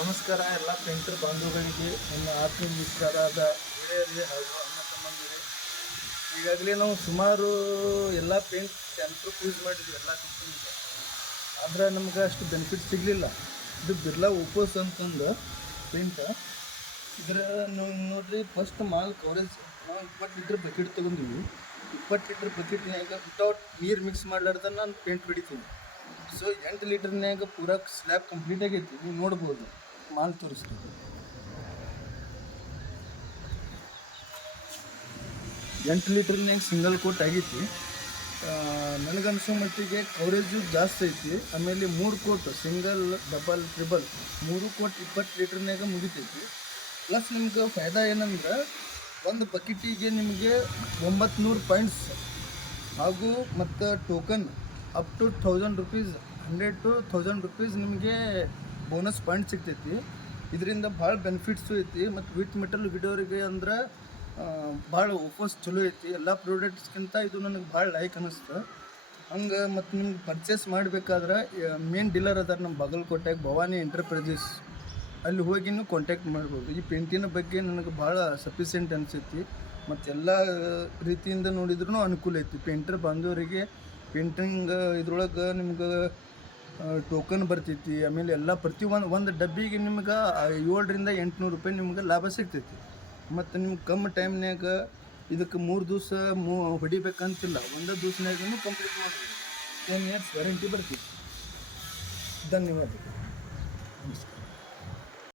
ನಮಸ್ಕಾರ ಎಲ್ಲ ಪೇಂಟರ್ ಬಾಂಧವಗಳಿಗೆ, ನನ್ನ ಆತ್ಮೀಯ ಮಿತ್ರರಾದ ಗೆಳೆಯರಿಗೆ ಹಾಗೂ ಅಣ್ಣ ತಮ್ಮಂದಿರೇ. ಈಗಾಗಲೇ ನಾವು ಸುಮಾರು ಎಲ್ಲ ಪೇಂಟ್ ಸೆಂಟ್ರ್ ಯೂಸ್ ಮಾಡಿದ್ವಿ ಎಲ್ಲ ಕಂಪ್ನಿಗೆ, ಆದರೆ ನಮ್ಗೆ ಅಷ್ಟು ಬೆನಿಫಿಟ್ ಸಿಗಲಿಲ್ಲ. ಇದು ಬಿರ್ಲಾ ಓಪೋಸ್ ಅಂತಂದು ಪೇಂಟ. ಇದರ ನಾವು ನೋಡ್ರಿ, ಫಸ್ಟ್ ಮಾಲ್ ಕವರೇಜ್ ನಾವು 20 ಲೀಟ್ರ್ ಬಕೆಟ್ ತೊಗೊಂಡಿವಿ. 20 ಲೀಟ್ರ್ ಬಕೆಟ್ನಾಗ ವಿತೌಟ್ ನೀರು ಮಿಕ್ಸ್ ಮಾಡ್ಲಾರ್ದ ನಾನು ಪೇಂಟ್ ಹೊಡಿತೀನಿ. ಸೊ 8 ಲೀಟರ್ನಾಗ ಪೂರಾ ಸ್ಲ್ಯಾಬ್ ಕಂಪ್ಲೀಟ್ ಆಗೈತಿ. ನೀವು ನೋಡ್ಬೋದು, ಮಾಲ್ ತೋರಿಸ್ತೀವಿ. 8 ಲೀಟರ್ನಾಗ ಸಿಂಗಲ್ ಕೋಟ್ ಆಗೈತಿ. ನನಗನ್ಸೋ ಮಟ್ಟಿಗೆ ಕವರೇಜು ಜಾಸ್ತಿ ಐತಿ. ಆಮೇಲೆ 3 coat single, double, triple 3 coat 20 ಲೀಟರ್ನಾಗ ಮುಗಿತೈತಿ. ಪ್ಲಸ್ ನಿಮ್ಗೆ ಫಾಯ್ದಾ ಏನಂದ್ರೆ, ಒಂದು ಬಕೆಟಿಗೆ ನಿಮಗೆ 900 ಪಾಯಿಂಟ್ಸ್ ಹಾಗೂ ಮತ್ತು token up to 1000 rupees, 100 to 1000 rupees ನಿಮಗೆ ಬೋನಸ್ ಪಾಯಿಂಟ್ ಸಿಗ್ತೈತಿ. ಇದರಿಂದ ಭಾಳ ಬೆನಿಫಿಟ್ಸು ಐತಿ. ಮತ್ತು ವಿತ್ ಮೆಟಲ್ ಹಿಡಿಯೋರಿಗೆ ಅಂದ್ರೆ ಭಾಳ ಓಪೋಸ್ ಚಲೋ ಐತಿ. ಎಲ್ಲ ಪ್ರಾಡಕ್ಟ್ಸ್ಗಿಂತ ಇದು ನನಗೆ ಭಾಳ ಲೈಕ್ ಅನ್ನಿಸ್ತು. ಹಂಗೆ ಮತ್ತು ನಿಮ್ಗೆ ಪರ್ಚೇಸ್ ಮಾಡಬೇಕಾದ್ರೆ ಮೇನ್ ಡೀಲರ್ ಅದಾರ ನಮ್ಮ ಬಾಗಲಕೋಟೆಗೆ, ಭವಾನಿ ಎಂಟರ್ಪ್ರೈಸಸ್. ಅಲ್ಲಿ ಹೋಗಿನೂ ಕಾಂಟ್ಯಾಕ್ಟ್ ಮಾಡ್ಬೋದು. ಈ ಪೇಂಟಿನ ಬಗ್ಗೆ ನನಗೆ ಭಾಳ ಸಫಿಷಿಯೆಂಟ್ ಅನಿಸೈತಿ. ಮತ್ತು ಎಲ್ಲ ರೀತಿಯಿಂದ ನೋಡಿದ್ರೂ ಅನುಕೂಲ ಐತಿ. ಪೇಂಟರ್ ಬಾಂಧವರಿಗೆ ಪೇಂಟಿಂಗ್ ಇದ್ರೊಳಗೆ ನಿಮ್ಗೆ ಟೋಕನ್ ಬರ್ತೈತಿ. ಆಮೇಲೆ ಎಲ್ಲ ಒಂದು ಡಬ್ಬಿಗೆ ನಿಮ್ಗೆ 700 to 800 ರೂಪಾಯಿ ನಿಮ್ಗೆ ಲಾಭ ಸಿಗ್ತೈತಿ. ಮತ್ತು ನಿಮ್ಗೆ ಕಮ್ಮಿ ಟೈಮ್ನಾಗ ಇದಕ್ಕೆ 3 ದಿವಸ ಹೊಡಿಬೇಕಂತಿಲ್ಲ, ಒಂದು ದಿವ್ಸನಾಗೂ ಕಂಪ್ಲೀಟ್ ಮಾಡ್ಬೋದು. 10 years ವ್ಯಾರಂಟಿ ಬರ್ತೈತಿ. ಧನ್ಯವಾದ, ನಮಸ್ಕಾರ.